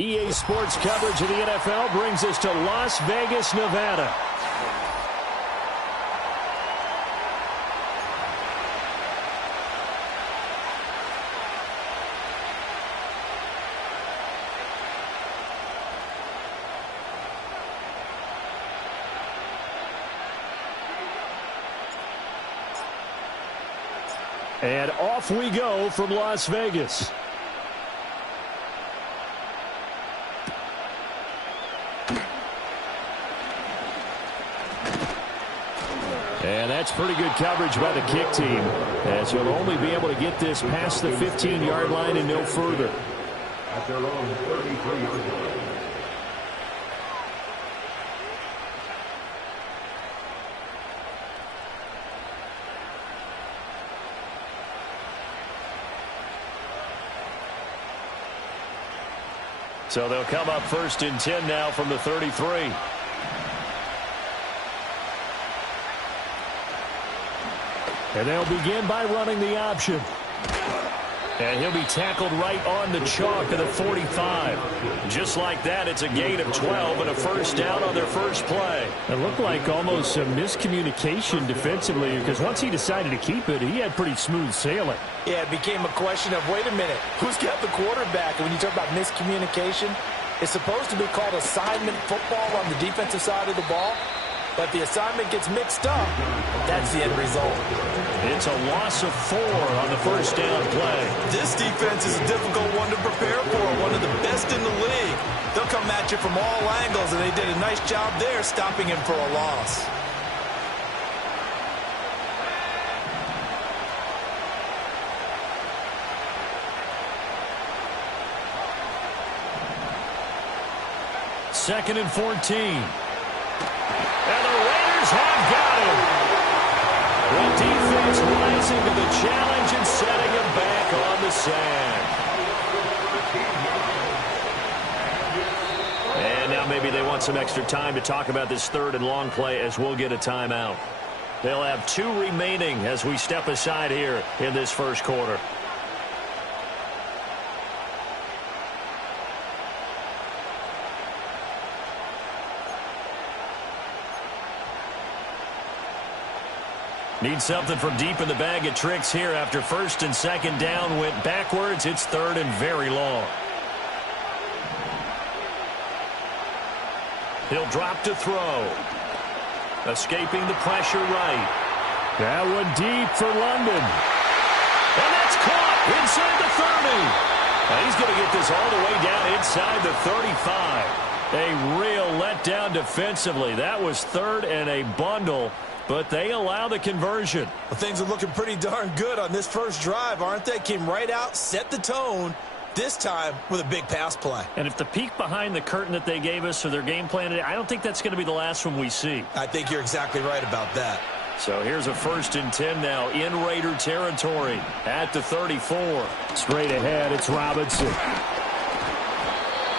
EA Sports coverage of the NFL brings us to Las Vegas, Nevada. And off we go from Las Vegas. And that's pretty good coverage by the kick team, as he'll only be able to get this past the 15-yard line and no further. At their own 33-yard line. So they'll come up 1st and 10 now from the 33. And they'll begin by running the option. And he'll be tackled right on the chalk of the 45. Just like that, it's a gain of 12 and a first down on their first play. It looked like almost some miscommunication defensively, because once he decided to keep it, he had pretty smooth sailing. Yeah, it became a question of, wait a minute, who's got the quarterback? And when you talk about miscommunication, it's supposed to be called assignment football on the defensive side of the ball. But the assignment gets mixed up. That's the end result. It's a loss of 4 on the first down play. This defense is a difficult one to prepare for, one of the best in the league. They'll come at you from all angles, and they did a nice job there stopping him for a loss. Second and 14. And the Raiders have got him. The defense rising to the challenge and setting him back on the sand. And now maybe they want some extra time to talk about this 3rd and long play, as we'll get a timeout. They'll have 2 remaining as we step aside here in this first quarter. Need something from deep in the bag of tricks here after 1st and 2nd down went backwards. It's 3rd and very long. He'll drop to throw. Escaping the pressure right. That one deep for London. And that's caught inside the 30. Now he's going to get this all the way down inside the 35. A real letdown defensively. That was 3rd and a bundle. But they allow the conversion. Well, things are looking pretty darn good on this first drive, aren't they? Came right out, set the tone, this time with a big pass play. And if the peek behind the curtain that they gave us for their game plan today, I don't think that's going to be the last one we see. I think you're exactly right about that. So here's a 1st and 10 now in Raider territory at the 34. Straight ahead, it's Robinson.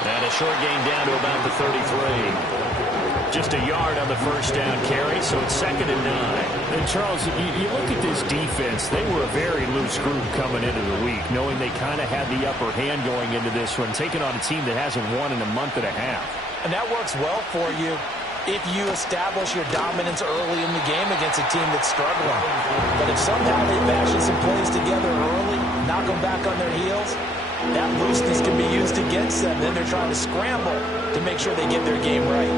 And a short gain down to about the 33. Just a yard on the first down carry, so it's 2nd and 9. And, Charles, you look at this defense, they were a very loose group coming into the week, knowing they kind of had the upper hand going into this one, taking on a team that hasn't won in a month and a half. And that works well for you if you establish your dominance early in the game against a team that's struggling. But if somehow they fashion some plays together early, knock them back on their heels, that looseness can be used against them. Then they're trying to scramble to make sure they get their game right.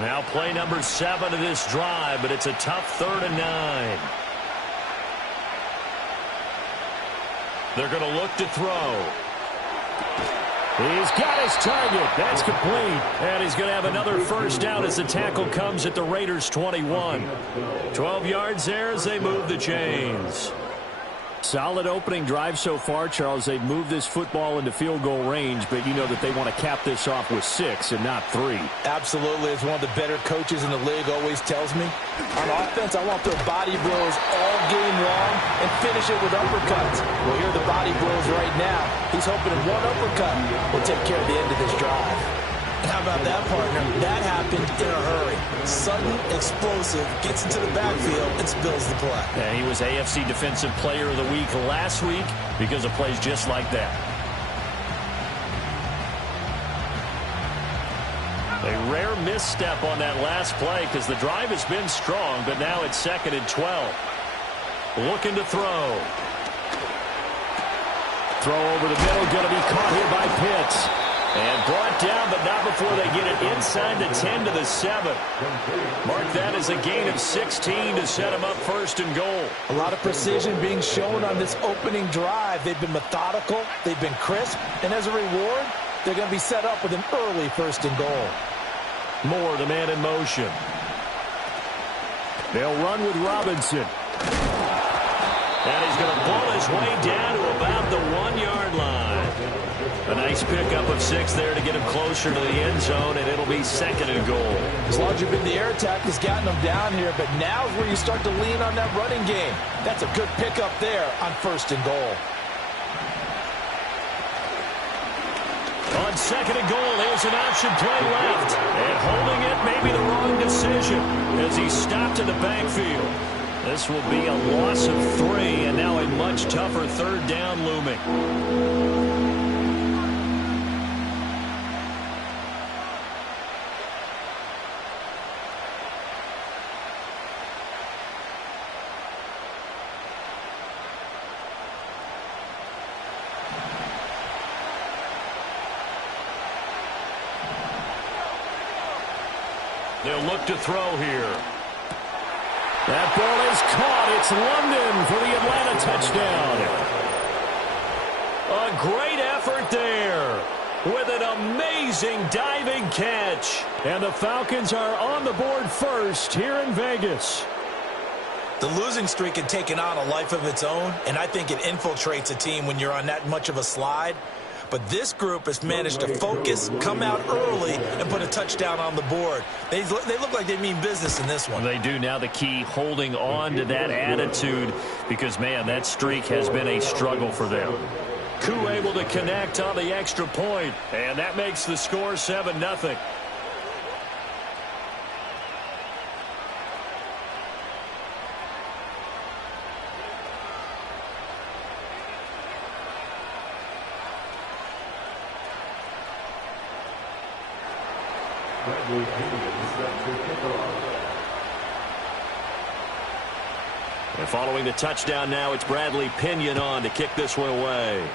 Now play number 7 of this drive, but it's a tough 3rd and 9. They're going to look to throw. He's got his target. That's complete. And he's going to have another first down as the tackle comes at the Raiders' 21. 12 yards there as they move the chains. Solid opening drive so far, Charles. They've moved this football into field goal range, but you know that they want to cap this off with 6 and not 3. Absolutely. As one of the better coaches in the league always tells me, on offense, I want their body blows all game long and finish it with uppercuts. Well, here are the body blows right now. He's hoping one uppercut will take care of the end of this drive. How about that, partner? That happened in a hurry. Sudden, explosive, gets into the backfield, and spills the play. And he was AFC Defensive Player of the Week last week because of plays just like that. A rare misstep on that last play because the drive has been strong, but now it's 2nd and 12. Looking to throw. Throw over the middle, going to be caught here by Pitts. And brought down, but not before they get it inside the 10 to the 7. Mark that as a gain of 16 to set them up 1st and goal. A lot of precision being shown on this opening drive. They've been methodical, they've been crisp, and as a reward, they're going to be set up with an early 1st and goal. Moore, the man in motion. They'll run with Robinson. And he's going to pull his way down to about the 1-yard line. A nice pickup of 6 there to get him closer to the end zone, and it'll be 2nd and goal. As long as you've been the air attack has gotten them down here, but now is where you start to lean on that running game. That's a good pickup there on 1st and goal. On 2nd and goal, there's an option play left. And holding it may be the wrong decision as he stopped in the backfield. This will be a loss of 3, and now a much tougher 3rd down looming. They'll look to throw here. That ball is caught. It's London for the Atlanta touchdown. A great effort there with an amazing diving catch. And the Falcons are on the board first here in Vegas. The losing streak had taken on a life of its own, and I think it infiltrates a team when you're on that much of a slide. But this group has managed to focus, come out early, and put a touchdown on the board. They look like they mean business in this one. They do. Now the key, holding on to that attitude because, man, that streak has been a struggle for them. Koo able to connect on the extra point, and that makes the score 7-0. And following the touchdown now, it's Bradley Pinion on to kick this one away.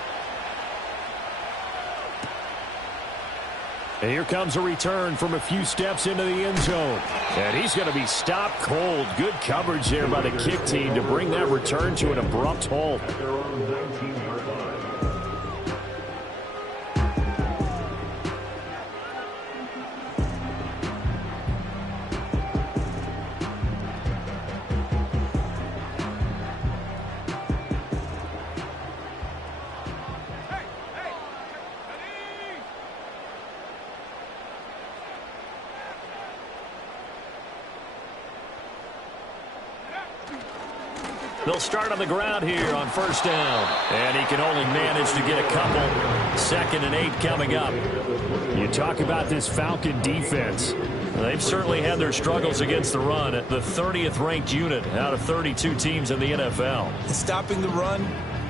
And here comes a return from a few steps into the end zone. And he's going to be stopped cold. Good coverage there by the kick team to bring that return to an abrupt halt. They'll start on the ground here on 1st down. And he can only manage to get a couple. 2nd and 8 coming up. You talk about this Falcon defense. They've certainly had their struggles against the run at the 30th ranked unit out of 32 teams in the NFL. Stopping the run,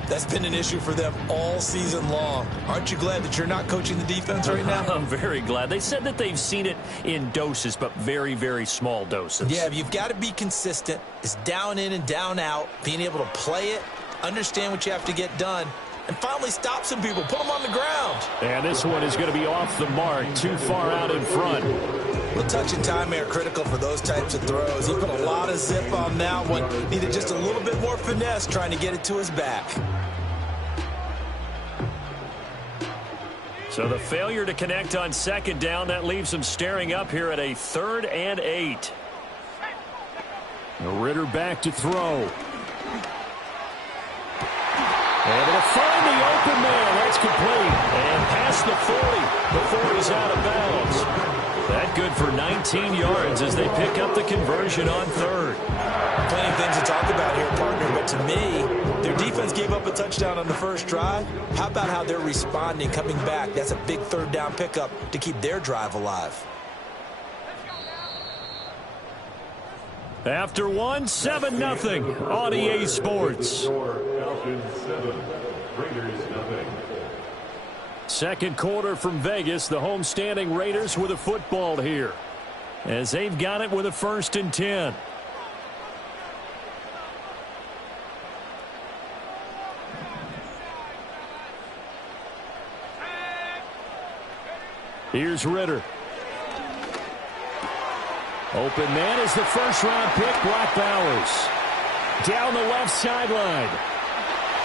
that's been an issue for them all season long. Aren't you glad that you're not coaching the defense right now? I'm very glad. They said that they've seen it in doses, but very, very small doses. Yeah, you've got to be consistent. It's down in and down out, being able to play it, understand what you have to get done, and finally stop some people, put them on the ground. And this one is going to be off the mark, too far out in front. Well, touch and time are critical for those types of throws. He put a lot of zip on that one. Needed just a little bit more finesse trying to get it to his back. So the failure to connect on 2nd down, that leaves him staring up here at a 3rd and 8. Ritter back to throw. Able to find the open man. That's complete. And past the 40 before he's out of bounds. That good for 19 yards as they pick up the conversion on third. Plenty of things to talk about here, partner, but to me, their defense gave up a touchdown on the first drive. How about how they're responding, coming back? That's a big third down pickup to keep their drive alive. After 1, 7-0 on EA Sports. Second quarter from Vegas. The homestanding Raiders with a football here, as they've got it with a 1st and 10. Here's Ritter. Open man is the first-round pick, Brock Bowers. Down the left sideline.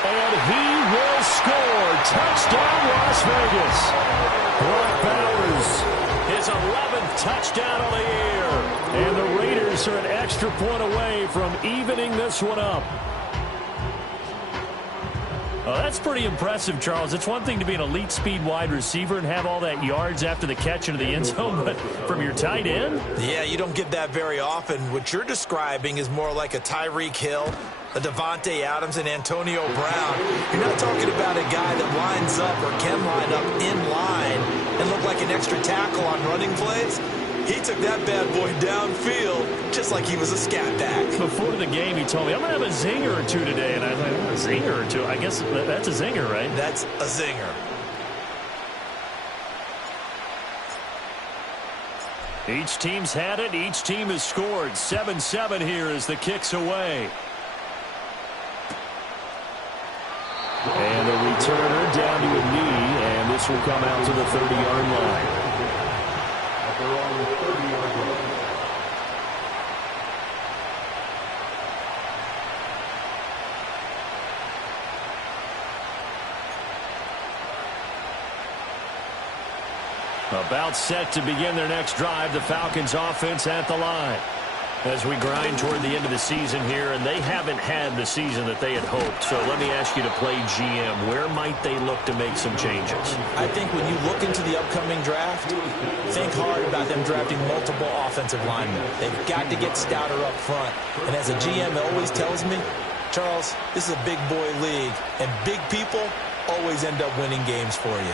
And he will score. Touchdown, Las Vegas. Brock Bowers, his 11th touchdown of the year. And the Raiders are an extra point away from evening this one up. Oh, that's pretty impressive, Charles. It's one thing to be an elite speed wide receiver and have all that yards after the catch into the end zone, but from your tight end? Yeah, you don't get that very often. What you're describing is more like a Tyreek Hill, a Devontae Adams, and Antonio Brown. You're not talking about a guy that lines up or can line up in line and look like an extra tackle on running plays. He took that bad boy downfield just like he was a scat back. Before the game, he told me, I'm going to have a zinger or two today. And I was like, a zinger or two? I guess that's a zinger, right? That's a zinger. Each team's had it. Each team has scored. 7-7 here as the kick's away. And the returner down to a knee, and this will come out to the 30-yard line. About set to begin their next drive, the Falcons offense at the line. As we grind toward the end of the season here, and they haven't had the season that they had hoped. So let me ask you to play GM. Where might they look to make some changes? I think when you look into the upcoming draft, think hard about them drafting multiple offensive linemen. They've got to get stouter up front. And as a GM always tells me, Charles, this is a big boy league, and big people always end up winning games for you.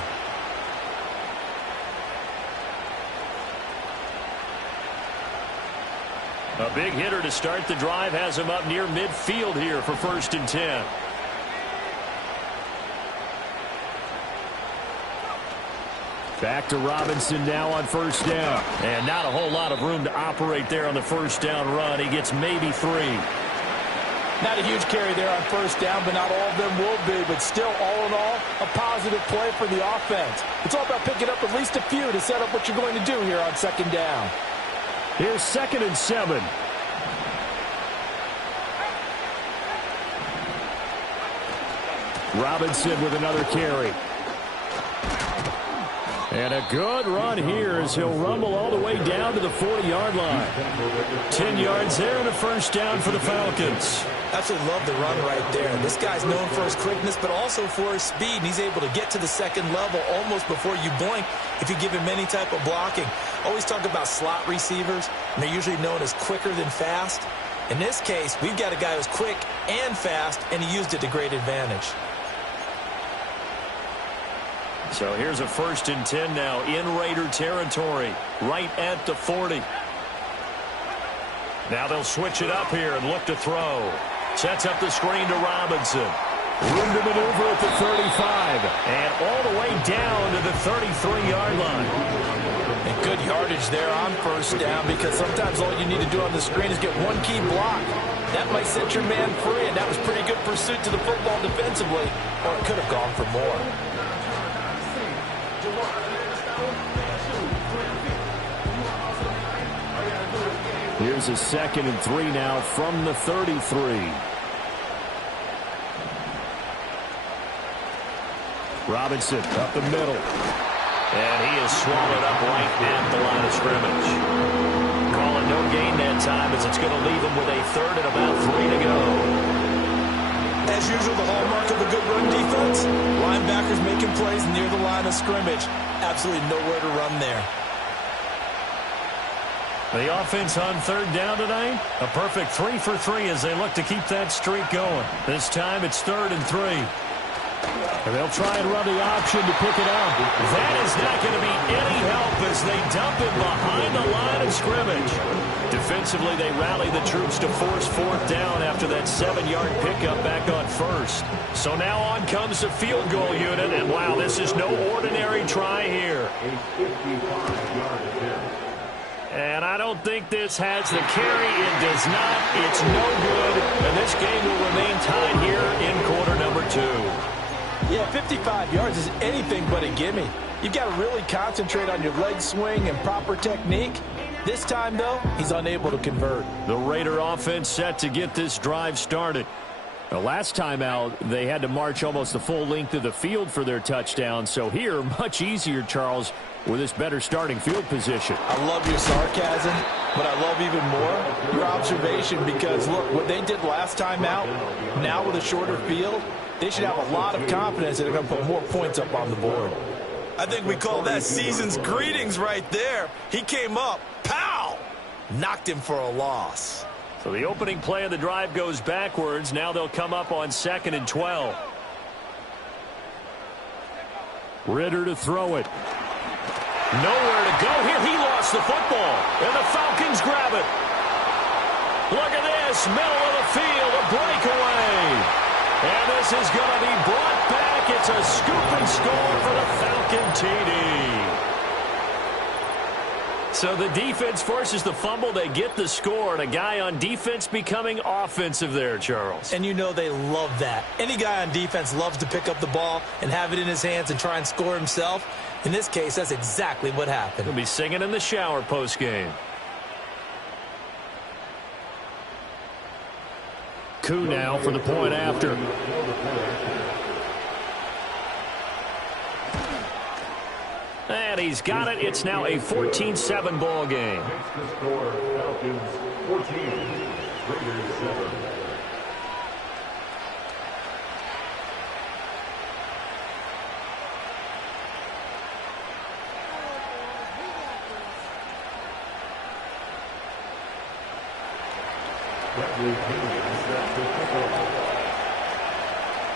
A big hitter to start the drive has him up near midfield here for 1st and 10. Back to Robinson now on 1st down. And not a whole lot of room to operate there on the 1st down run. He gets maybe 3. Not a huge carry there on 1st down, but not all of them will be. But still, all in all, a positive play for the offense. It's all about picking up at least a few to set up what you're going to do here on 2nd down. Here's 2nd and 7. Robinson with another carry. And a good run here as he'll rumble all the way down to the 40-yard line. 10 yards there and a 1st down for the Falcons. Absolutely love the run right there. This guy's known for his quickness, but also for his speed. And he's able to get to the 2nd level almost before you blink if you give him any type of blocking. Always talk about slot receivers, and they're usually known as quicker than fast. In this case, we've got a guy who's quick and fast, and he used it to great advantage. So here's a 1st and 10 now in Raider territory, right at the 40. Now they'll switch it up here and look to throw. Sets up the screen to Robinson. Room to maneuver at the 35. And all the way down to the 33-yard line. And good yardage there on 1st down, because sometimes all you need to do on the screen is get one key block. That might set your man free, and that was pretty good pursuit to the football defensively, or it could have gone for more. Here's a 2nd and 3 now from the 33. Robinson up the middle. And he is swallowed up right at the line of scrimmage. Calling no gain that time as it's going to leave him with a 3rd and about 3 to go. As usually the hallmark of a good run defense? Linebackers making plays near the line of scrimmage. Absolutely nowhere to run there. The offense on third down tonight, a perfect 3 for 3 as they look to keep that streak going. This time it's 3rd and 3. And they'll try and run the option to pick it up. That is not going to be any help as they dump him behind the line of scrimmage. Defensively, they rally the troops to force 4th down after that 7-yard pickup back on 1st. So now on comes the field goal unit, and wow, this is no ordinary try here. A 55-yard attempt. And I don't think this has the carry. It does not. It's no good. And this game will remain tied here in quarter number 2. Yeah, 55 yards is anything but a gimme. You've got to really concentrate on your leg swing and proper technique. This time, though, he's unable to convert. The Raider offense set to get this drive started. The last time out, they had to march almost the full length of the field for their touchdown. So here, much easier, Charles, with this better starting field position. I love your sarcasm, but I love even more your observation because, look, what they did last time out, now with a shorter field, they should have a lot of confidence that they're going to put more points up on the board. I think we call that season's greetings right there. He came up, pow, knocked him for a loss. So the opening play of the drive goes backwards. Now they'll come up on 2nd and 12. Ritter to throw it. Nowhere to go here. He lost the football, and the Falcons grab it. Look at this, middle of the field, a breakaway. And this is going to be brought back. It's a scoop and score for the Falcon TD. So the defense forces the fumble. They get the score, and a guy on defense becoming offensive there, Charles. And you know they love that. Any guy on defense loves to pick up the ball and have it in his hands and try and score himself. In this case, that's exactly what happened. He'll be singing in the shower post-game. Coup now for the point after. And he's got it. It's now a 14-7 ball game. Makes the score Falcons 14, Raiders 7.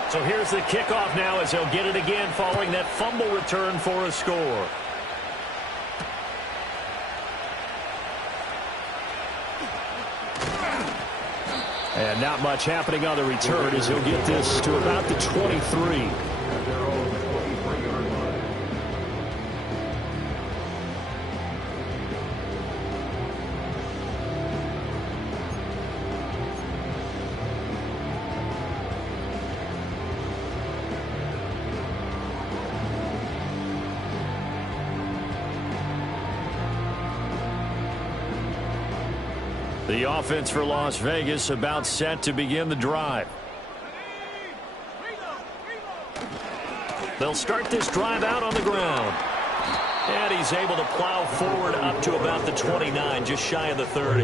So here's the kickoff now as he'll get it again following that fumble return for a score. And not much happening on the return as he'll get this to about the 23. The offense for Las Vegas about set to begin the drive. They'll start this drive out on the ground. And he's able to plow forward up to about the 29, just shy of the 30.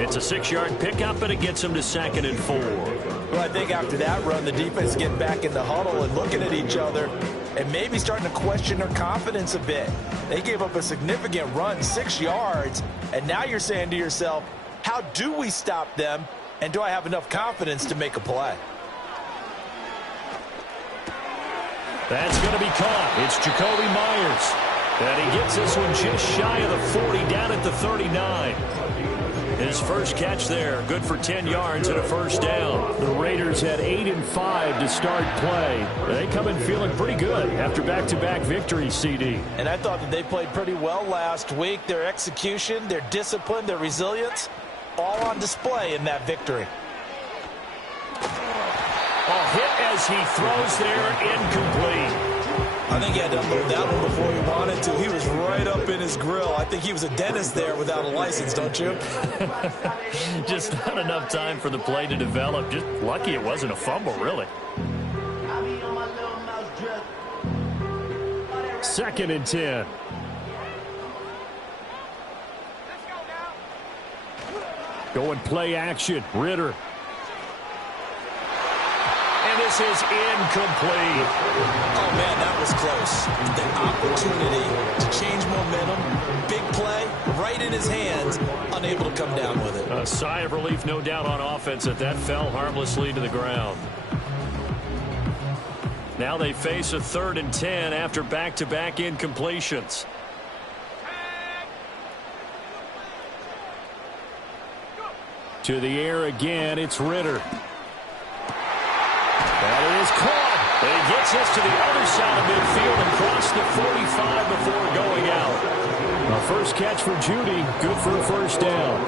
It's a 6-yard pickup, and it gets him to 2nd and 4. Well, I think after that run, the defense is getting back in the huddle and looking at each other and maybe starting to question their confidence a bit. They gave up a significant run, 6 yards, and now you're saying to yourself, how do we stop them, and do I have enough confidence to make a play? That's going to be caught. It's Jacoby Myers. And he gets this one just shy of the 40, down at the 39. His first catch there, good for 10 yards and a first down. The Raiders had 8 and 5 to start play. They come in feeling pretty good after back-to-back victories, CD. And I thought that they played pretty well last week. Their execution, their discipline, their resilience, all on display in that victory. Hit as he throws there, incomplete. I think he had to unload that one before he wanted to. He was right up in his grill. I think he was a dentist there without a license, don't you? Just not enough time for the play to develop. Just lucky it wasn't a fumble, really. 2nd and 10. Going play action. Ritter. This is incomplete. Oh, man, that was close. The opportunity to change momentum, big play, right in his hands, unable to come down with it. A sigh of relief, no doubt, on offense that fell harmlessly to the ground. Now they face a 3rd and 10 after back-to-back incompletions. To the air again, it's Ritter. That is caught. And he gets this to the other side of midfield and across the 45 before going out. A first catch for Judy, good for a first down.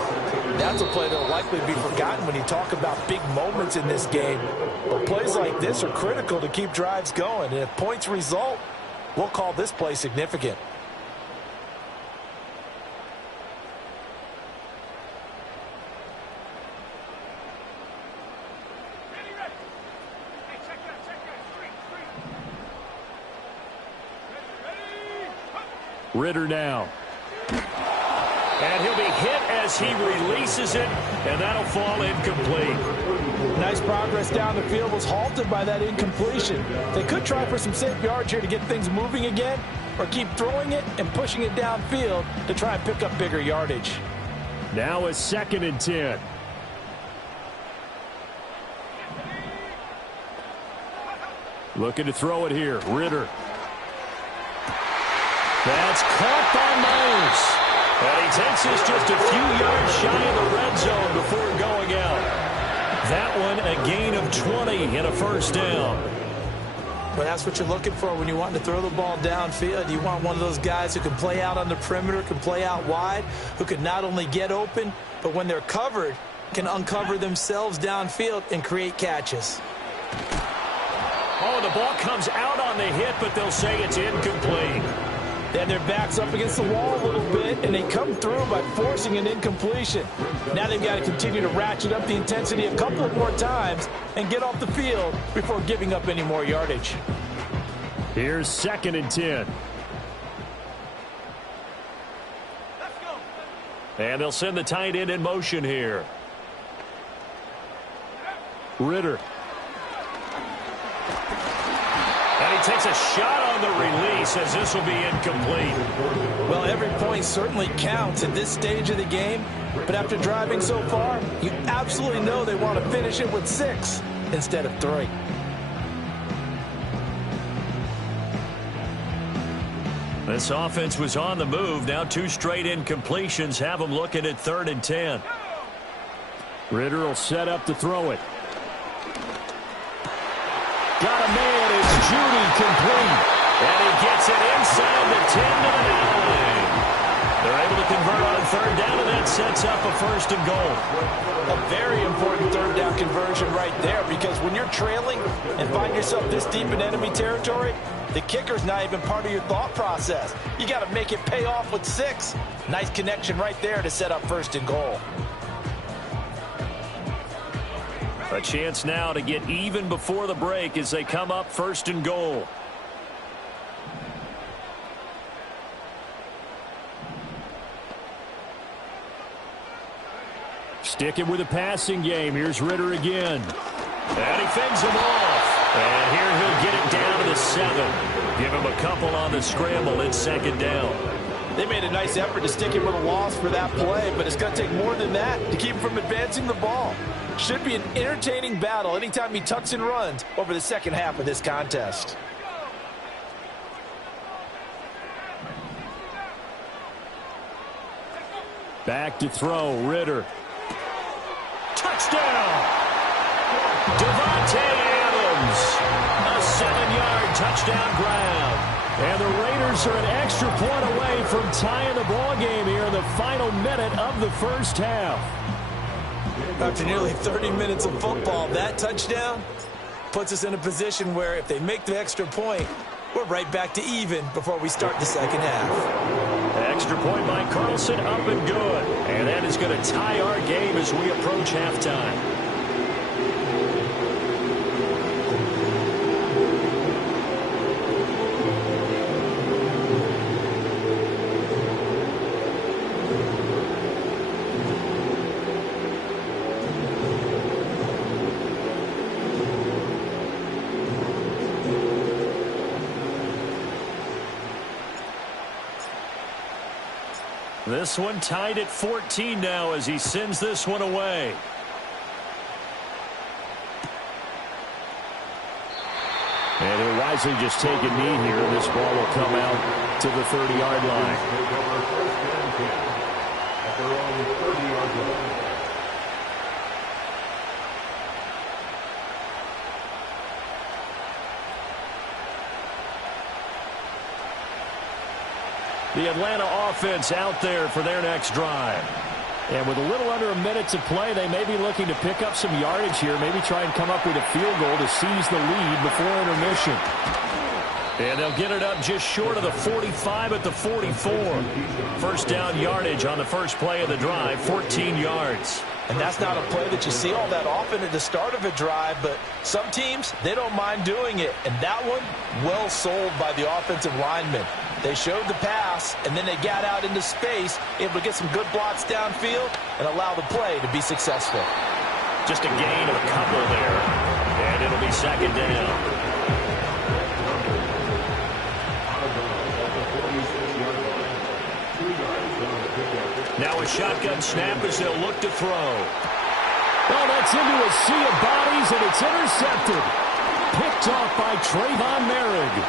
That's a play that will likely be forgotten when you talk about big moments in this game. But plays like this are critical to keep drives going. And if points result, we'll call this play significant. Ritter now. And he'll be hit as he releases it, and that'll fall incomplete. Nice progress down the field, was halted by that incompletion. They could try for some safe yards here to get things moving again, or keep throwing it and pushing it downfield to try and pick up bigger yardage. Now a 2nd and 10. Looking to throw it here, Ritter. That's caught by Myers. And he takes this just a few yards shy of the red zone before going out. That one a gain of 20 and a first down. Well, that's what you're looking for when you want to throw the ball downfield. You want one of those guys who can play out on the perimeter, can play out wide, who can not only get open, but when they're covered, can uncover themselves downfield and create catches. Oh, the ball comes out on the hit, but they'll say it's incomplete. Then their back's up against the wall a little bit, and they come through by forcing an incompletion. Now they've got to continue to ratchet up the intensity a couple of more times and get off the field before giving up any more yardage. Here's 2nd and 10. Let's go. And they'll send the tight end in motion here. Ritter. And he takes a shot on the release as this will be incomplete. Well, every point certainly counts at this stage of the game, but after driving so far, you absolutely know they want to finish it with 6 instead of 3. This offense was on the move. Now 2 straight incompletions have them looking at 3rd and 10. Ritter will set up to throw it. Got a man. It's Judy complete. And he gets it inside the 10 to the 9. They're able to convert on 3rd down, and that sets up a 1st and goal. A very important 3rd down conversion right there, because when you're trailing and find yourself this deep in enemy territory, the kicker's not even part of your thought process. You got to make it pay off with 6. Nice connection right there to set up 1st and goal. A chance now to get even before the break as they come up 1st and goal. Sticking with the passing game. Here's Ritter again. And he fends him off. And here he'll get it down to the 7. Give him a couple on the scramble. It's 2nd down. They made a nice effort to stick him with a loss for that play, but it's going to take more than that to keep him from advancing the ball. Should be an entertaining battle anytime he tucks and runs over the second half of this contest. Back to throw, Ritter. Touchdown! Devontae Adams. A 7-yard touchdown grab. And the Raiders are an extra point away from tying the ball game here in the final minute of the first half. After nearly 30 minutes of football, that touchdown puts us in a position where if they make the extra point, we're right back to even before we start the second half. Extra point by Carlson, up and good. And that is going to tie our game as we approach halftime. This one tied at 14 now as he sends this one away. And he'll wisely just take a knee here. This ball will come out to the 30-yard line. The Atlanta offense out there for their next drive. And with a little under a minute to play, they may be looking to pick up some yardage here, maybe try and come up with a field goal to seize the lead before intermission. And they'll get it up just short of the 45 at the 44. First down yardage on the first play of the drive, 14 yards. And that's not a play that you see all that often at the start of a drive, but some teams, they don't mind doing it. And that one, well sold by the offensive lineman. They showed the pass, and then they got out into space, able to get some good blocks downfield and allow the play to be successful. Just a gain of a couple there, and it'll be second down. Now a shotgun snap as they'll look to throw. Well, that's into a sea of bodies, and it's intercepted. Picked off by Trayvon Merrick.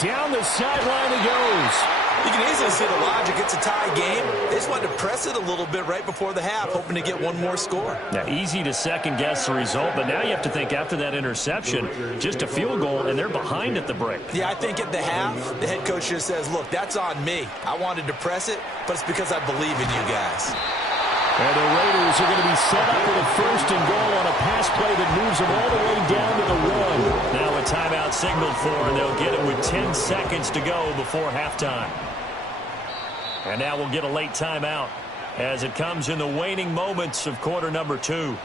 Down the sideline he goes. You can easily see the logic. It's a tie game. They just wanted to press it a little bit right before the half, hoping to get one more score. Now, easy to second-guess the result, but now you have to think after that interception, just a field goal, and they're behind at the break. Yeah, I think at the half, the head coach just says, look, that's on me. I wanted to press it, but it's because I believe in you guys. And the Raiders are going to be set up with a first and goal on a pass play that moves them all the way down to the 1. Now a timeout signaled for, and they'll get it with 10 seconds to go before halftime. And now we'll get a late timeout as it comes in the waning moments of quarter number 2.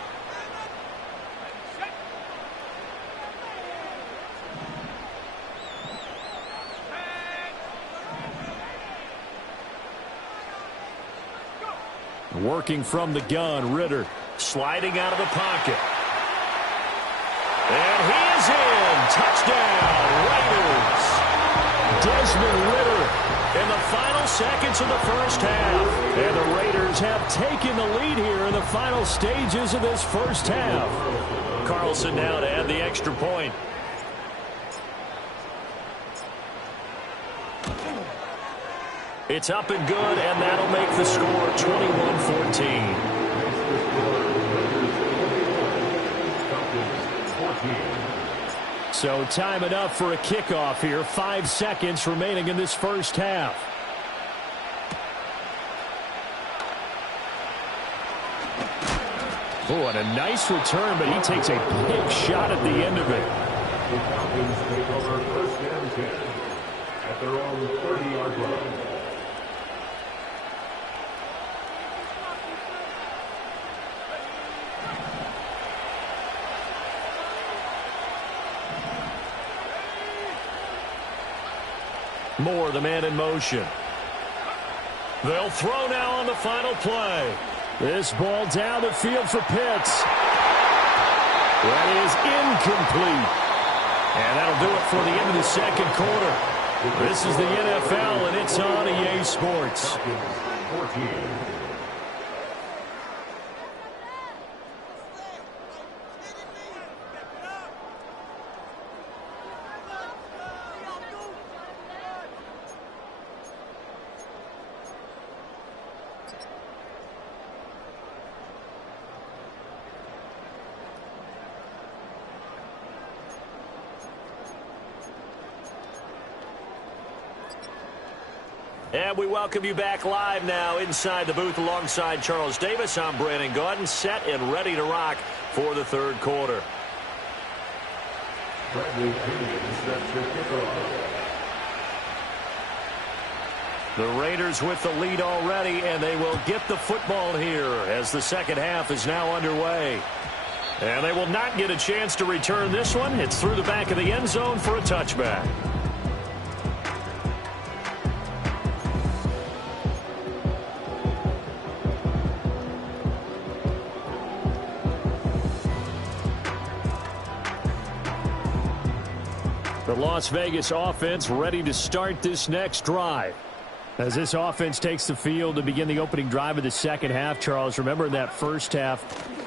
Working from the gun, Ritter. Sliding out of the pocket. And he is in. Touchdown, Raiders. Desmond Ritter. In the final seconds of the first half. And the Raiders have taken the lead here in the final stages of this first half. Carlson now to add the extra point. It's up and good, and that'll make the score 21-14. So time enough for a kickoff here. 5 seconds remaining in this first half. Oh, and a nice return, but he takes a big shot at the end of it. The Falcons take over first and 10 at their own 30-yard line. Moore, the man in motion. They'll throw now on the final play. This ball down the field for Pitts. That is incomplete. And that'll do it for the end of the second quarter. This is the NFL, and it's on EA Sports. 14. And we welcome you back live now inside the booth alongside Charles Davis. I'm Brandon Gaudin, set and ready to rock for the third quarter. Bradley Pinion sets the kickoff. The Raiders with the lead already, and they will get the football here as the second half is now underway. And they will not get a chance to return this one. It's through the back of the end zone for a touchback. The Las Vegas offense ready to start this next drive. As this offense takes the field to begin the opening drive of the second half, Charles, remember in that first half,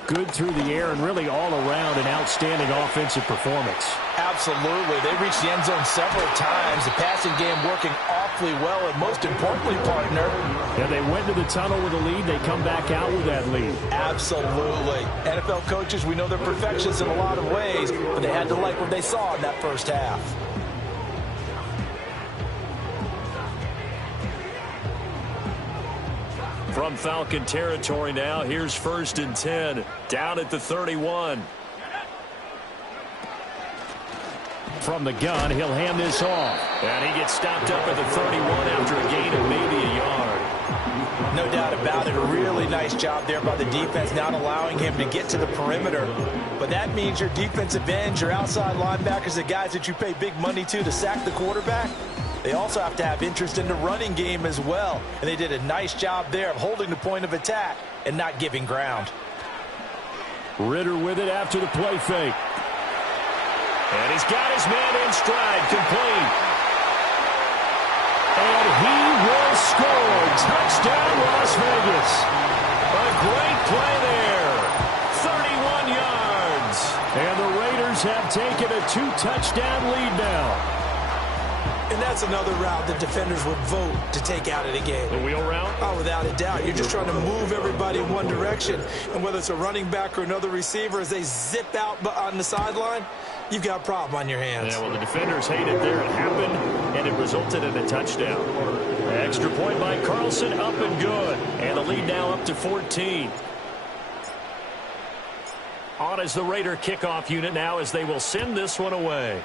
good through the air and really all around an outstanding offensive performance. Absolutely. They reached the end zone several times. The passing game working awfully well, and most importantly, partner. Yeah, they went to the tunnel with a lead. They come back out with that lead. Absolutely. NFL coaches, we know they're perfectionists in a lot of ways, but they had to like what they saw in that first half. From Falcon territory now, here's 1st and 10, down at the 31. From the gun, he'll hand this off. And he gets stopped up at the 31 after a gain of maybe a yard. No doubt about it. A really nice job there by the defense, not allowing him to get to the perimeter. But that means your defensive ends, your outside linebackers, the guys that you pay big money to sack the quarterback, they also have to have interest in the running game as well. And they did a nice job there of holding the point of attack and not giving ground. Ritter with it after the play fake. And he's got his man in stride, complete. And he will score. Touchdown, Las Vegas. A great play there. 31 yards. And the Raiders have taken a 2-touchdown lead now. And that's another route that defenders would vote to take out of the game. The wheel route? Oh, without a doubt. You're just trying to move everybody in one direction. And whether it's a running back or another receiver, as they zip out on the sideline, you've got a problem on your hands. Yeah, well, the defenders hate it there. It happened, and it resulted in a touchdown. Extra point by Carlson, up and good. And the lead now up to 14. On as the Raider kickoff unit now as they will send this one away.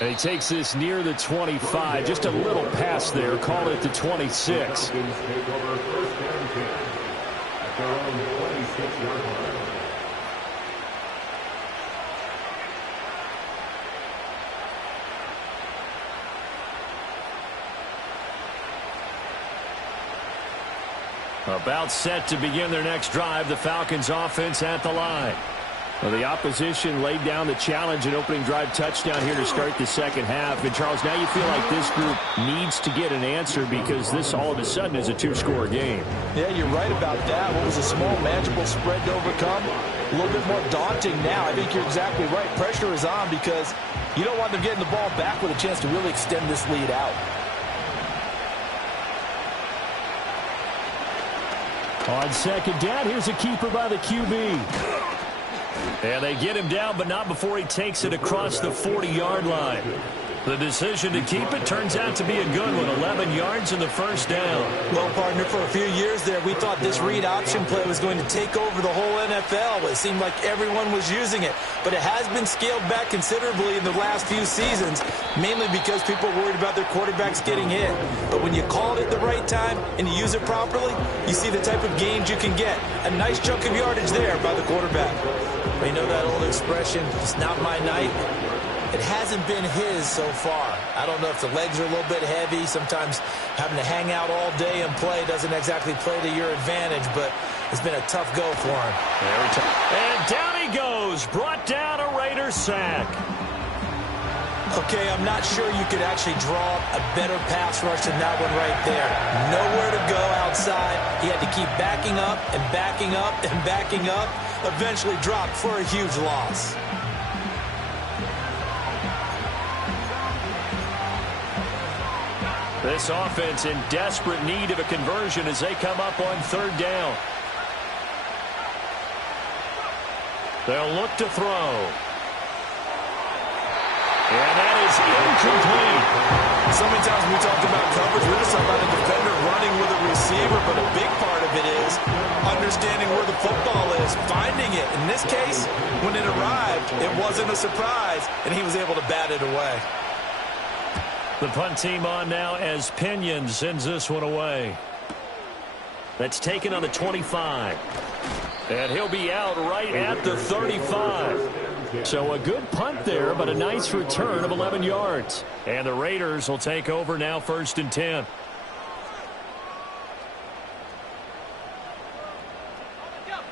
And he takes this near the 25. Just a little pass there. Call it the 26. About set to begin their next drive. The Falcons offense at the line. Well, the opposition laid down the challenge and opening drive touchdown here to start the second half. And, Charles, now you feel like this group needs to get an answer because this all of a sudden is a 2-score game. Yeah, you're right about that. What was a small, manageable spread to overcome? A little bit more daunting now. I think you're exactly right. Pressure is on because you don't want them getting the ball back with a chance to really extend this lead out. On second down, here's a keeper by the QB. And they get him down, but not before he takes it across the 40-yard line. The decision to keep it turns out to be a good one. 11 yards in the first down. Well, partner, for a few years there, we thought this read option play was going to take over the whole NFL. It seemed like everyone was using it. But it has been scaled back considerably in the last few seasons, mainly because people are worried about their quarterbacks getting hit. But when you call it at the right time and you use it properly, you see the type of gains you can get. A nice chunk of yardage there by the quarterback. You know that old expression, it's not my night. It hasn't been his so far. I don't know if the legs are a little bit heavy. Sometimes having to hang out all day and play doesn't exactly play to your advantage, but it's been a tough go for him. And down he goes. Brought down a Raider sack. Okay, I'm not sure you could actually draw a better pass rush than that one right there. Nowhere to go outside. He had to keep backing up and backing up and backing up. Eventually dropped for a huge loss. This offense in desperate need of a conversion as they come up on third down. They'll look to throw. And that is incomplete. So many times when we talk about coverage, we're just talking about a defender running with a receiver, but a big part of it is understanding where the football is, finding it. In this case, when it arrived, it wasn't a surprise, and he was able to bat it away. The punt team on now as Pinion sends this one away. That's taken on the 25. And he'll be out right at the 35. So a good punt there, but a nice return of 11 yards. And the Raiders will take over now, 1st and 10.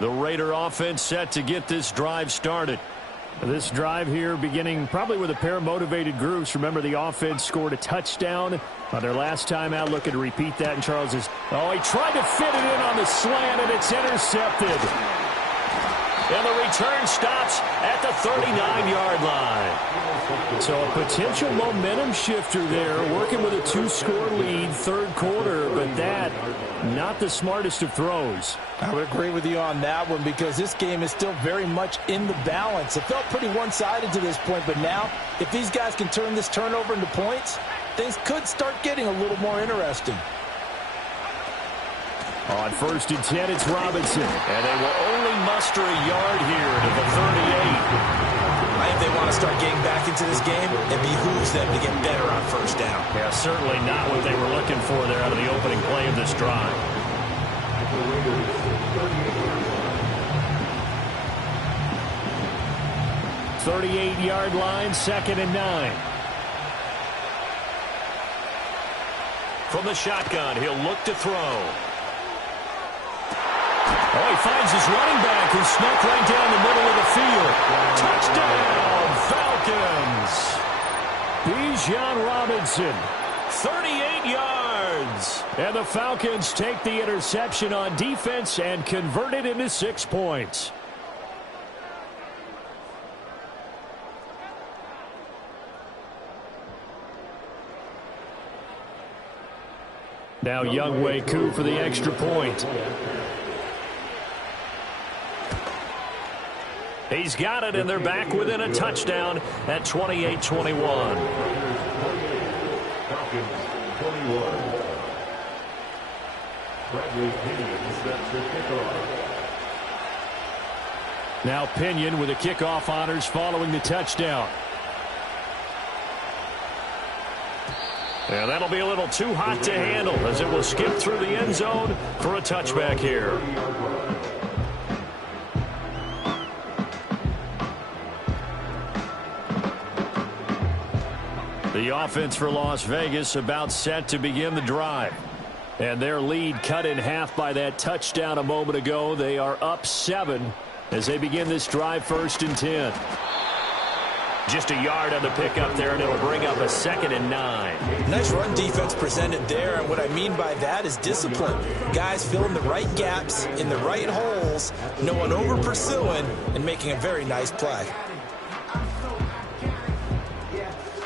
The Raider offense set to get this drive started. This drive here beginning probably with a pair of motivated groups. Remember, the offense scored a touchdown on their last time out. Looking to repeat that. And Charles is, he tried to fit it in on the slant, and it's intercepted. And the return stops at the 39-yard line. So a potential momentum shifter there, working with a 2-score lead, third quarter, but that, not the smartest of throws. I would agree with you on that one because this game is still very much in the balance. It felt pretty one-sided to this point, but now if these guys can turn this turnover into points, things could start getting a little more interesting. On 1st and 10, it's Robinson. And they will only muster a yard here to the 38. If they want to start getting back into this game, it behooves them to get better on first down. Yeah, certainly not what they were looking for there out of the opening play of this drive. The 38-yard line, 2nd and 9. From the shotgun, he'll look to throw. He finds his running back who snuck right down the middle of the field. Touchdown, Falcons! Bijan Robinson, 38 yards. And the Falcons take the interception on defense and convert it into 6 points. Now Younghoe Koo for the extra point. He's got it, and they're back within a touchdown at 28-21. Falcons 21. Bradley Pinion sets the kickoff. Now Pinion with the kickoff honors following the touchdown. And that'll be a little too hot to handle as it will skip through the end zone for a touchback here. The offense for Las Vegas about set to begin the drive. And their lead cut in half by that touchdown a moment ago. They are up 7 as they begin this drive, 1st and 10. Just a yard on the pickup there, and it'll bring up a 2nd and 9. Nice run defense presented there, and what I mean by that is discipline. Guys filling the right gaps in the right holes, no one over-pursuing, and making a very nice play.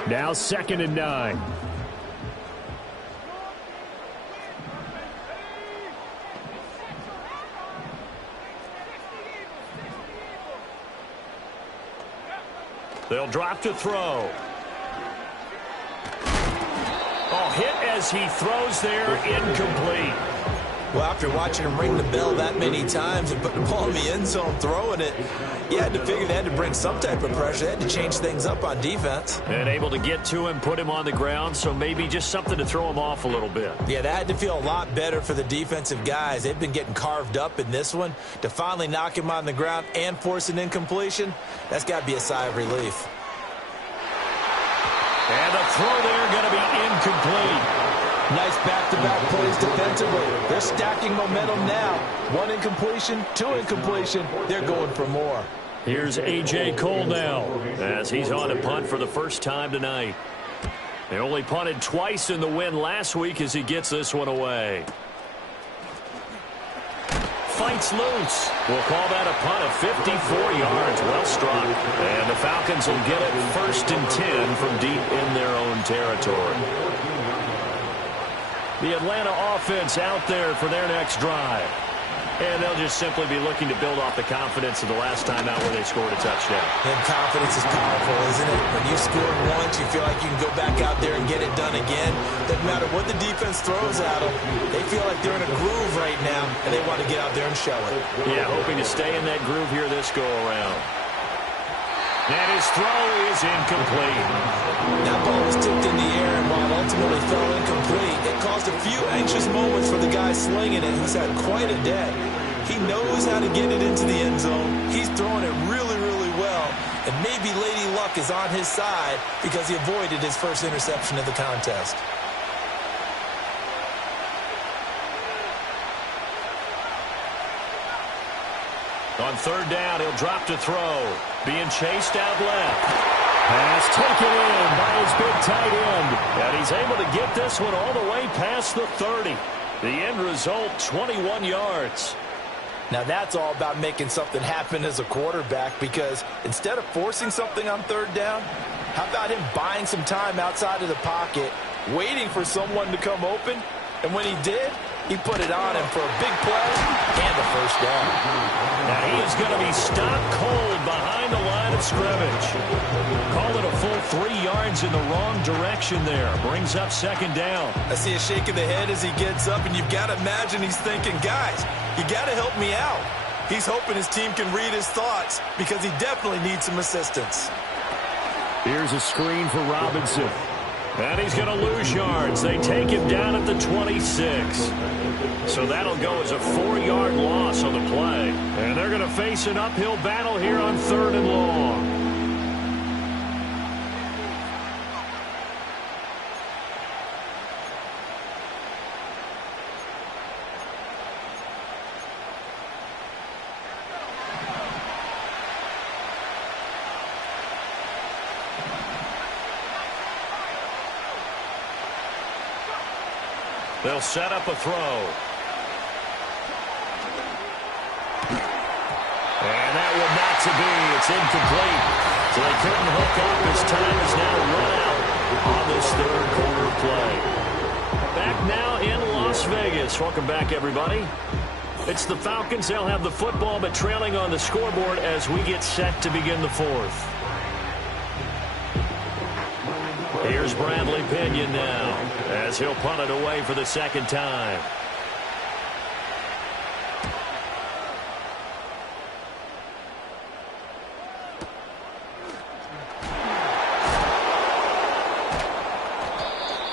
Now 2nd and 9. They'll drop to throw. Hit as he throws there, incomplete. Well, after watching him ring the bell that many times and put the ball in the end zone throwing it, you had to figure they had to bring some type of pressure. They had to change things up on defense. And able to get to him, put him on the ground, so maybe just something to throw him off a little bit. Yeah, that had to feel a lot better for the defensive guys. They've been getting carved up in this one. To finally knock him on the ground and force an incompletion, that's got to be a sigh of relief. And the throw there going to be incomplete. Nice back-to-back plays defensively. They're stacking momentum now. 1 incompletion, 2 incompletion. They're going for more. Here's A.J. Cole now as he's on to punt for the first time tonight. They only punted twice in the win last week as he gets this one away. Fights loose. We'll call that a punt of 54 yards. Well struck. And the Falcons will get it 1st and 10 from deep in their own territory. The Atlanta offense out there for their next drive. And they'll just simply be looking to build off the confidence of the last time out where they scored a touchdown. And confidence is powerful, isn't it? When you score once, you feel like you can go back out there and get it done again. Doesn't matter what the defense throws at them. They feel like they're in a groove right now, and they want to get out there and show it. Yeah, hoping to stay in that groove here this go-around. And his throw is incomplete. That ball was tipped in the air, and while it ultimately fell incomplete, it caused a few anxious moments for the guy slinging it, who's had quite a day. He knows how to get it into the end zone. He's throwing it really, really well. And maybe Lady Luck is on his side because he avoided his first interception of the contest. On third down, he'll drop to throw. Being chased out left. Pass taken in by his big tight end. And he's able to get this one all the way past the 30. The end result, 21 yards. Now that's all about making something happen as a quarterback, because instead of forcing something on third down, how about him buying some time outside of the pocket, waiting for someone to come open, and when he did, he put it on him for a big play and a first down. Now he is going to be stopped cold behind the line of scrimmage. Call it a full 3 yards in the wrong direction there. Brings up second down. I see a shake of the head as he gets up, and you've got to imagine he's thinking, guys, you got to help me out. He's hoping his team can read his thoughts because he definitely needs some assistance. Here's a screen for Robinson. And he's going to lose yards. They take him down at the 26. So that'll go as a 4-yard loss on the play. And they're going to face an uphill battle here on third and long. They'll set up a throw. And that one not to be. It's incomplete. So they couldn't hook up. His time is now run out on this third quarter play. Back now in Las Vegas. Welcome back, everybody. It's the Falcons. They'll have the football, but trailing on the scoreboard as we get set to begin the fourth. Here's Bradley Pinion now as he'll punt it away for the second time.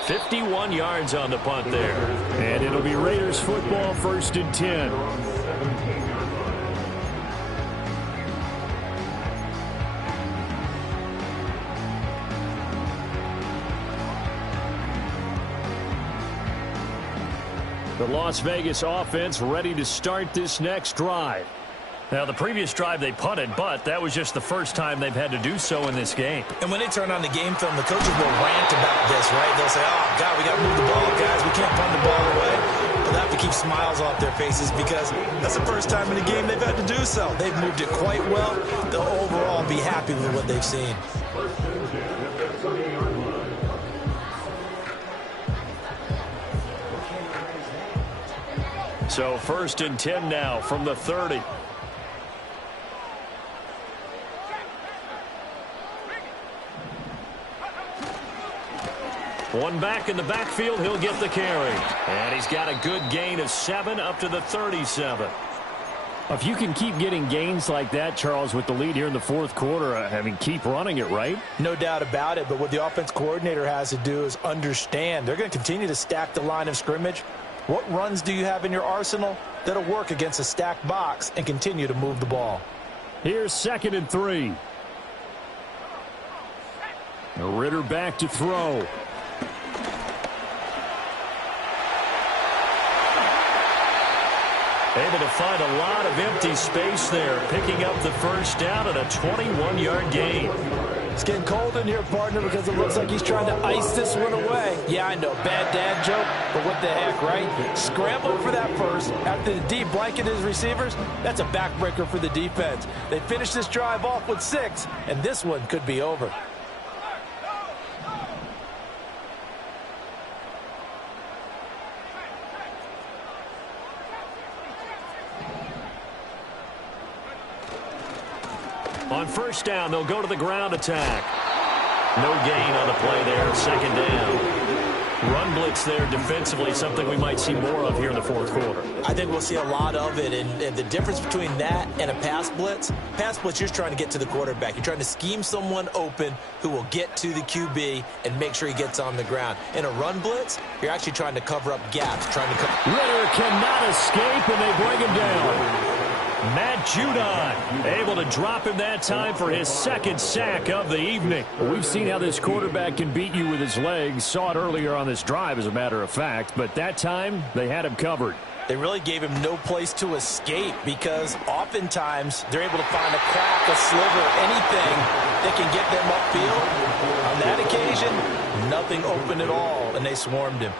"51 yards on the punt there. And it'll be Raiders football, 1st and 10. The Las Vegas offense ready to start this next drive. Now, the previous drive they punted, but that was just the first time they've had to do so in this game. And when they turn on the game film, the coaches will rant about this, right? They'll say, oh, God, we got to move the ball, guys. We can't punt the ball away. They'll have to keep smiles off their faces because that's the first time in the game they've had to do so. They've moved it quite well. They'll overall be happy with what they've seen. So 1st and 10 now from the 30. One back in the backfield, he'll get the carry. And he's got a good gain of 7 up to the 37. If you can keep getting gains like that, Charles, with the lead here in the fourth quarter, I mean, keep running it, right? No doubt about it, but what the offense coordinator has to do is understand. They're going to continue to stack the line of scrimmage. What runs do you have in your arsenal that'll work against a stacked box and continue to move the ball? Here's 2nd and 3. Ritter back to throw. Able to find a lot of empty space there, picking up the first down and a 21-yard gain. It's getting cold in here, partner, because it looks like he's trying to ice this one away. Yeah, I know, bad dad joke, but what the heck, right? Scrambling for that first after the deep blanket his receivers. That's a backbreaker for the defense. They finished this drive off with 6, and this one could be over. On first down, they'll go to the ground attack. No gain on the play there, 2nd down. Run blitz there defensively, something we might see more of here in the fourth quarter. I think we'll see a lot of it, and the difference between that and a pass blitz, you're just trying to get to the quarterback. You're trying to scheme someone open who will get to the QB and make sure he gets on the ground. In a run blitz, you're actually trying to cover up gaps. Ritter cannot escape, and they bring him down. Matt Judon able to drop him that time for his second sack of the evening. We've seen how this quarterback can beat you with his legs. Saw it earlier on this drive, as a matter of fact. But that time, they had him covered. They really gave him no place to escape because oftentimes they're able to find a crack, a sliver, anything that can get them upfield. On that occasion, nothing open at all, and they swarmed him.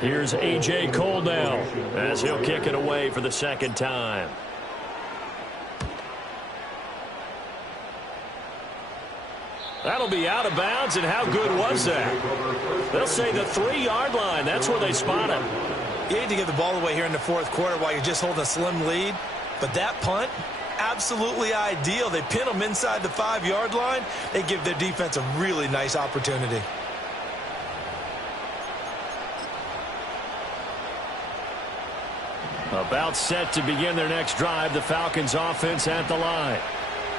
Here's A.J. Cole now as he'll kick it away for the second time. That'll be out of bounds, and how good was that? They'll say the 3-yard line. That's where they spot him. You hate to give the ball away here in the fourth quarter while you're just holding a slim lead, but that punt, absolutely ideal. They pin them inside the 5-yard line. They give their defense a really nice opportunity. About set to begin their next drive, the Falcons offense at the line.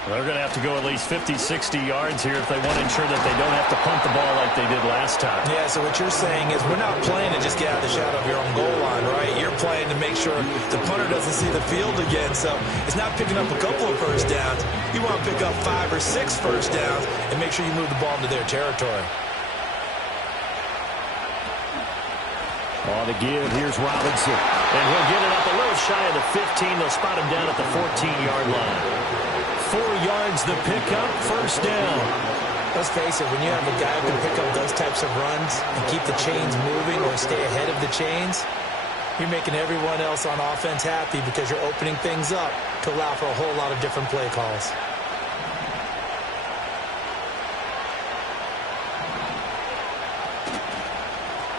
They're going to have to go at least 50, 60 yards here if they want to ensure that they don't have to punt the ball like they did last time. Yeah, so what you're saying is we're not playing to just get out of the shadow of your own goal line, right? You're playing to make sure the punter doesn't see the field again. So it's not picking up a couple of first downs. You want to pick up 5 or 6 first downs and make sure you move the ball into their territory. On the give, here's Robinson. And he'll get it up a little shy of the 15. They'll spot him down at the 14-yard line. 4 yards the pickup, first down. Let's face it, when you have a guy who can pick up those types of runs and keep the chains moving or stay ahead of the chains, you're making everyone else on offense happy because you're opening things up to allow for a whole lot of different play calls.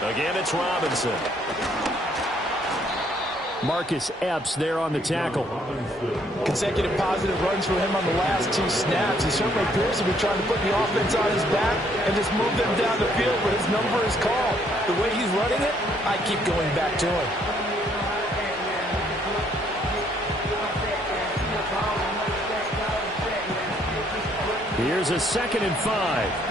Again, it's Robinson. Marcus Epps there on the tackle. Consecutive positive runs for him on the last 2 snaps. He certainly appears to be trying to put the offense on his back and just move them down the field, but his number is called. The way he's running it, I keep going back to him. Here's a 2nd and 5.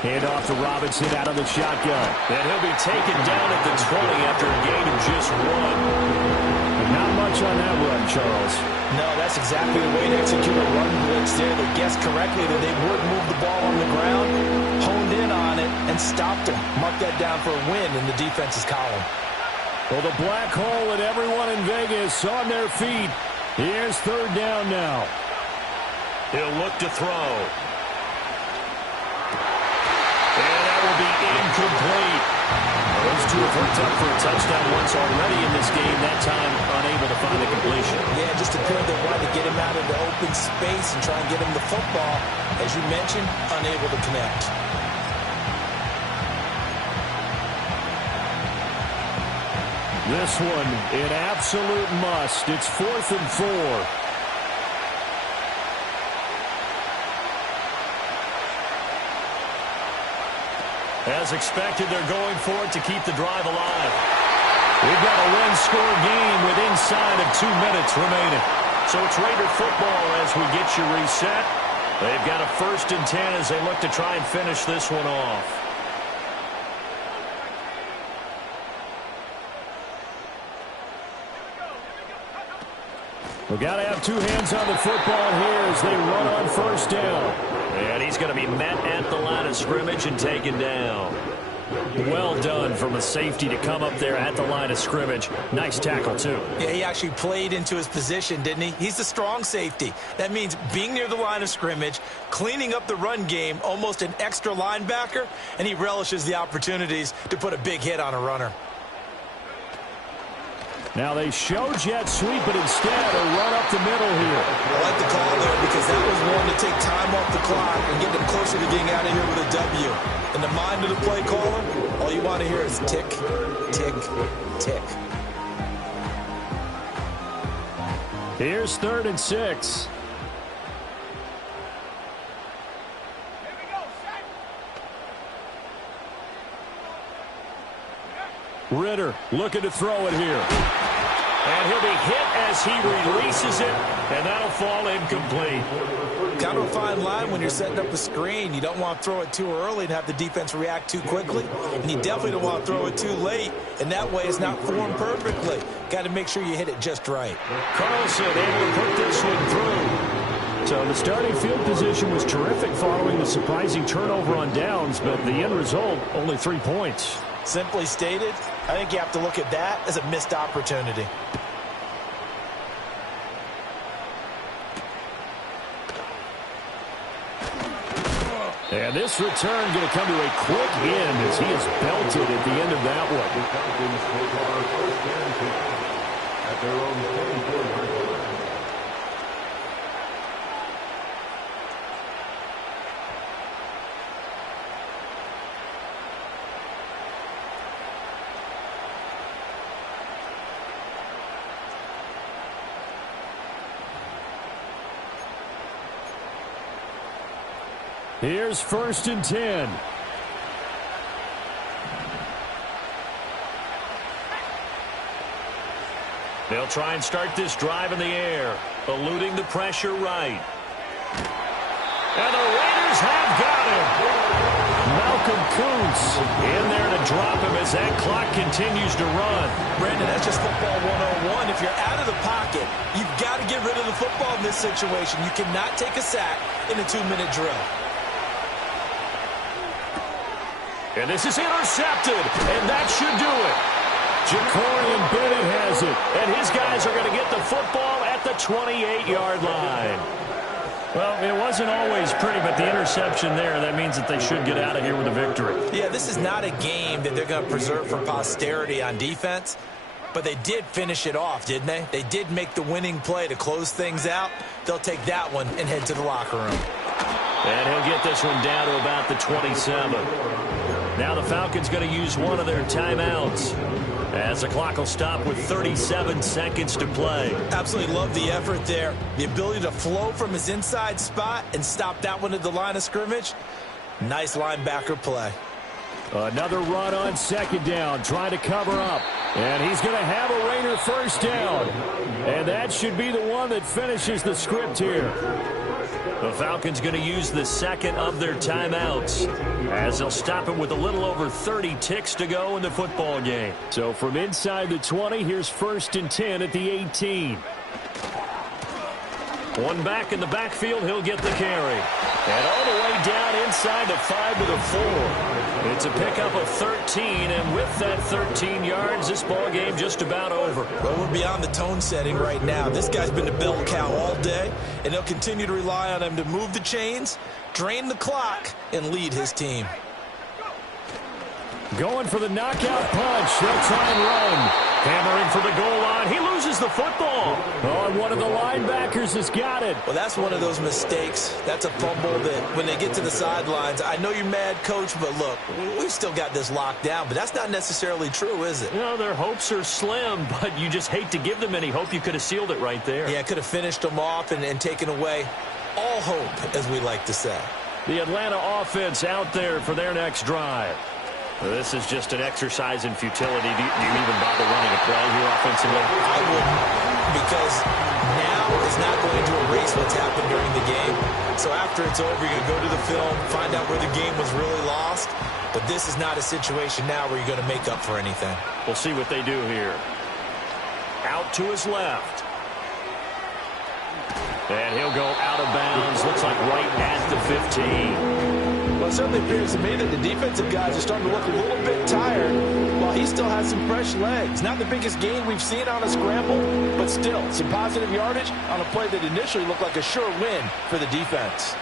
Hand off to Robinson out of the shotgun. And he'll be taken down at the 20 after a gain of just 1. Not much on that run, Charles. No, that's exactly the way to execute a run blitz there. They guessed correctly that they would move the ball on the ground, honed in on it, and stopped him. Mark that down for a win in the defense's column. Well, the black hole and everyone in Vegas on their feet. Here's 3rd down now. He'll look to throw. And that will be incomplete. Those two have hooked up for a touchdown once already in this game, that time unable to find the completion. Yeah, just appeared they wanted to get him out into open space and try and get him the football. As you mentioned, unable to connect. This one, an absolute must. It's 4th and 4. As expected, they're going for it to keep the drive alive. We've got a one-score game with inside of 2 minutes remaining. So it's Raider football as we get you reset. They've got a 1st and 10 as they look to try and finish this one off. We've got to have 2 hands on the football here as they run on 1st down. And he's going to be met at the line of scrimmage and taken down. Well done from a safety to come up there at the line of scrimmage. Nice tackle, too. Yeah, he actually played into his position, didn't he? He's the strong safety. That means being near the line of scrimmage, cleaning up the run game, almost an extra linebacker, and he relishes the opportunities to put a big hit on a runner. Now they show jet sweep, but instead a run up the middle here. I like the call there because that was one to take time off the clock and get them closer to getting out of here with a W. In the mind of the play caller, all you want to hear is tick, tick, tick. Here's 3rd and 6. Ritter looking to throw it here. And he'll be hit as he releases it, and that'll fall incomplete. Kind of a fine line when you're setting up a screen. You don't want to throw it too early and have the defense react too quickly. And you definitely don't want to throw it too late. And that way it's not formed perfectly. Got to make sure you hit it just right. Carlson able to put this one through. So the starting field position was terrific following the surprising turnover on downs, but the end result, only 3 points. Simply stated, I think you have to look at that as a missed opportunity. And this return going to come to a quick end as he is belted at the end of that one. The Falcons take our first and 10 at their own 24-yard line. Here's 1st and 10. They'll try and start this drive in the air, eluding the pressure right. And the Raiders have got him. Malcolm Kuntz In there to drop him as that clock continues to run. Brandon, that's just football 101. If you're out of the pocket, you've got to get rid of the football in this situation. You cannot take a sack in a 2-minute drill. And this is intercepted, and that should do it. Jacorian Bennett has it. And his guys are going to get the football at the 28-yard line. Well, it wasn't always pretty, but the interception there, that means that they should get out of here with a victory. Yeah, this is not a game that they're going to preserve for posterity on defense, but they did finish it off, didn't they? They did make the winning play to close things out. They'll take that one and head to the locker room. And he'll get this one down to about the 27. Now the Falcons going to use one of their timeouts as the clock will stop with 37 seconds to play. Absolutely love the effort there. The ability to flow from his inside spot and stop that one at the line of scrimmage. Nice linebacker play. Another run on 2nd down, trying to cover up. And he's going to have a Raider 1st down. And that should be the one that finishes the script here. The Falcons going to use the second of their timeouts as they'll stop it with a little over 30 ticks to go in the football game. So from inside the 20, here's 1st and 10 at the 18. One back in the backfield, he'll get the carry. And all the way down inside the 5 to the 4. It's a pickup of 13, and with that 13 yards, this ball game just about over. Well, we're beyond the tone setting right now. This guy's been a bell cow all day, and they'll continue to rely on him to move the chains, drain the clock, and lead his team. Going for the knockout punch. They'll try and run. Hammering for the goal line. He loses the football. Oh, and one of the linebackers has got it. Well, that's one of those mistakes. That's a fumble that when they get to the sidelines, I know you're mad, Coach, but look, we've still got this locked down. But that's not necessarily true, is it? You know, their hopes are slim, but you just hate to give them any hope. You could have sealed it right there. Yeah, could have finished them off and taken away all hope, as we like to say. The Atlanta offense out there for their next drive. This is just an exercise in futility. Do you even bother running a play here offensively? I wouldn't, because now is not going to erase what's happened during the game. So after it's over, you're going to go to the film, find out where the game was really lost. But this is not a situation now where you're going to make up for anything. We'll see what they do here. Out to his left. And he'll go out of bounds. Looks like right at the 15. Well, it certainly appears to me that the defensive guys are starting to look a little bit tired while he still has some fresh legs. Not the biggest gain we've seen on a scramble, but still some positive yardage on a play that initially looked like a sure win for the defense.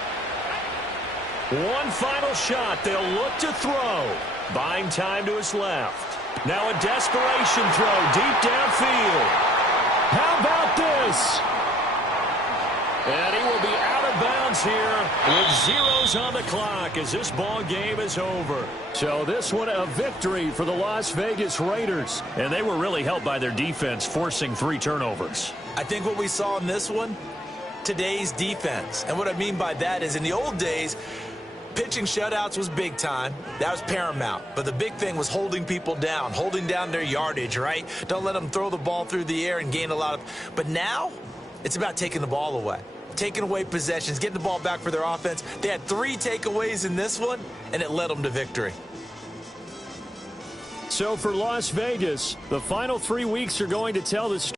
One final shot. They'll look to throw. Buying time to his left. Now a desperation throw deep downfield. How about this? And he will be out of bounds here with zeros on the clock as this ball game is over. So this one a victory for the Las Vegas Raiders. And they were really helped by their defense, forcing 3 turnovers. I think what we saw in this one, today's defense. And what I mean by that is in the old days, pitching shutouts was big time. That was paramount. But the big thing was holding people down, holding down their yardage, right? Don't let them throw the ball through the air and gain a lot of. But now it's about taking the ball away, taking away possessions, getting the ball back for their offense. They had 3 takeaways in this one, and it led them to victory. So for Las Vegas, the final 3 weeks are going to tell the story.